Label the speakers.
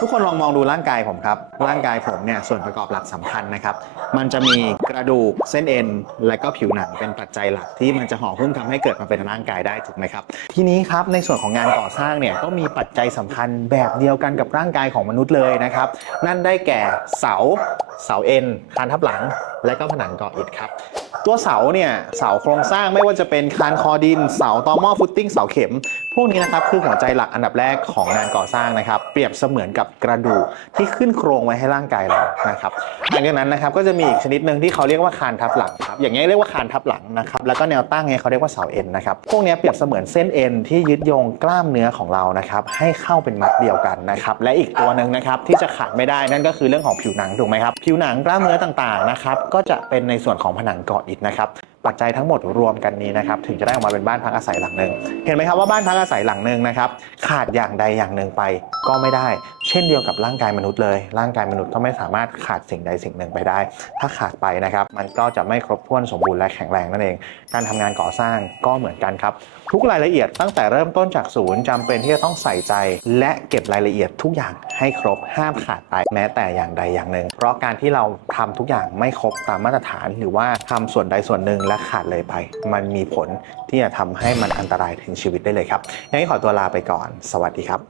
Speaker 1: ทุกคนลองมองดูร่างกายผมครับ ร่างกายผมเนี่ยส่วนประกอบหลักสำคัญนะครับ มันจะมีกระดูกเส้นเอ็น และก็ผิวหนังเป็นปัจจัยหลักที่มันจะห่อหุ้มทำให้เกิดมาเป็นร่างกายได้ถูกไหมครับ ทีนี้ครับในส่วนของงานก่อสร้างเนี่ยก็มีปัจจัยสำคัญแบบเดียวกันกับร่างกายของมนุษย์เลยนะครับ นั่นได้แก่เสาเสาเอ็นคานทับหลัง และก็ผนังก่ออิฐครับตัวเสาเนี่ยเสาโครงสร้างไม่ว่าจะเป็นคานคอดิน เสาตอหม้อฟุตติ้งเสาเข็ม พวกนี้นะครับคือหัวใจหลักอันดับแรกของงานก่อสร้างนะครับ เปรียบเสมือนกับกระดูกที่ขึ้นโครงไว้ให้ร่างกายเรานะครับหลังจากนั้นนะครับก็จะมีอีกชนิดหนึ่งที่เขาเรียกว่าคานทับหลังครับอย่างนี้เรียกว่าคานทับหลังนะครับแล้วก็แนวตั้งเนี่ยเขาเรียกว่าเสาเอ็นนะครับพวกนี้เปรียบเสมือนเส้นเอ็นที่ยึดโยงกล้ามเนื้อของเรานะครับให้เข้าเป็นมัดเดียวกันนะครับและอีกตัวหนึ่งนะครับที่จะขาดไม่ได้นั่นก็คือเรื่องของผิวหนังถูกไหมครับผิวหนังกล้ามเนื้อต่างๆนะครับก็จะเป็นในส่วนของผนังก่ออิฐนะครับปัจจัยทั้งหมดรวมกันนี้นะครับถึงจะได้ออกมาเป็นบ้านพักอาศัยหลังหนึ่งเห็นไหมครับว่าบ้านพักอาศัยหลังหนึ่งนะครับขาดอย่างใดอย่างหนึ่งไปก็ไม่ได้ เช่นเดียวกับร่างกายมนุษย์เลย ร่างกายมนุษย์ก็ไม่สามารถขาดสิ่งใดสิ่งหนึ่งไปได้ ถ้าขาดไปนะครับมันก็จะไม่ครบถ้วนสมบูรณ์และแข็งแรงนั่นเอง การทำงานก่อสร้างก็เหมือนกันครับทุกรายละเอียดตั้งแต่เริ่มต้นจากศูนย์จำเป็นที่จะต้องใส่ใจ และเก็บรายละเอียดทุกอย่าง ให้ครบห้ามขาดไปแม้แต่อย่างใดอย่างหนึ่ง เพราะการที่เราทำทุกอย่างไม่ครบตามมาตรฐาน หรือว่าทำส่วนใดส่วนหนึ่งและขาดเลยไป มันมีผลที่จะทำให้มันอันตรายถึงชีวิตได้เลยครับยังไงขอตัวลาไปก่อน สวัสดีครับ